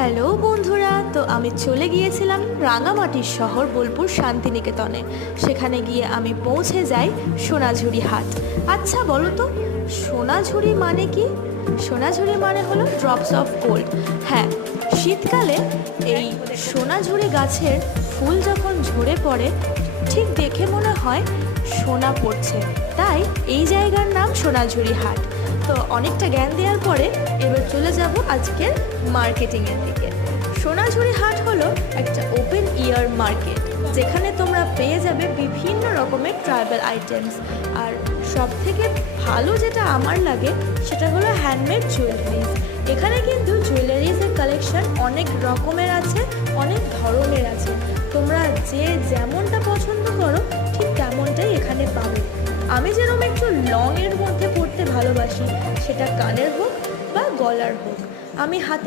Hello বন্ধুরা, তো আমি চলে গিয়েছিলাম রাঙামাটির শহর বোলপুর শান্তিনিকেতনে। সেখানে গিয়ে আমি পৌঁছে যাই সোনাঝুরি হাট। আচ্ছা বলো তো, সোনাঝুরি মানে কি? সোনাঝুরি মানে হলো ড্রপস অফ গোল্ড। হ্যাঁ, শীতকালে এই সোনাঝুরি গাছের ফুল যখন ঝরে পড়ে, ঠিক দেখে মনে হয় সোনা পড়ছে, তাই এই জায়গার নাম সোনাঝুরি হাট। তো অনেকটা জ্ঞান দেওয়ার পরে এবার চলে যাব আজকের মার্কেটিংয়ের দিকে। সোনাঝুরি হাট হলো একটা ওপেন ইয়ার মার্কেট, যেখানে তোমরা পেয়ে যাবে বিভিন্ন রকমের ট্রাইবাল আইটেমস। আর সব থেকে ভালো যেটা আমার লাগে সেটা হলো হ্যান্ডমেড জুয়েলারিজ। এখানে কিন্তু জুয়েলারিজের কালেকশন অনেক রকমের আছে, অনেক ধরনের আছে। তোমরা যে যেমনটা পছন্দ করো ঠিক তেমনটাই এখানে পাবে। আমি যেরকম একটু লংয়ের মধ্যে পড়তে ভালোবাসি, সেটা কানের হোক বা গলার হোক, আমি হাতে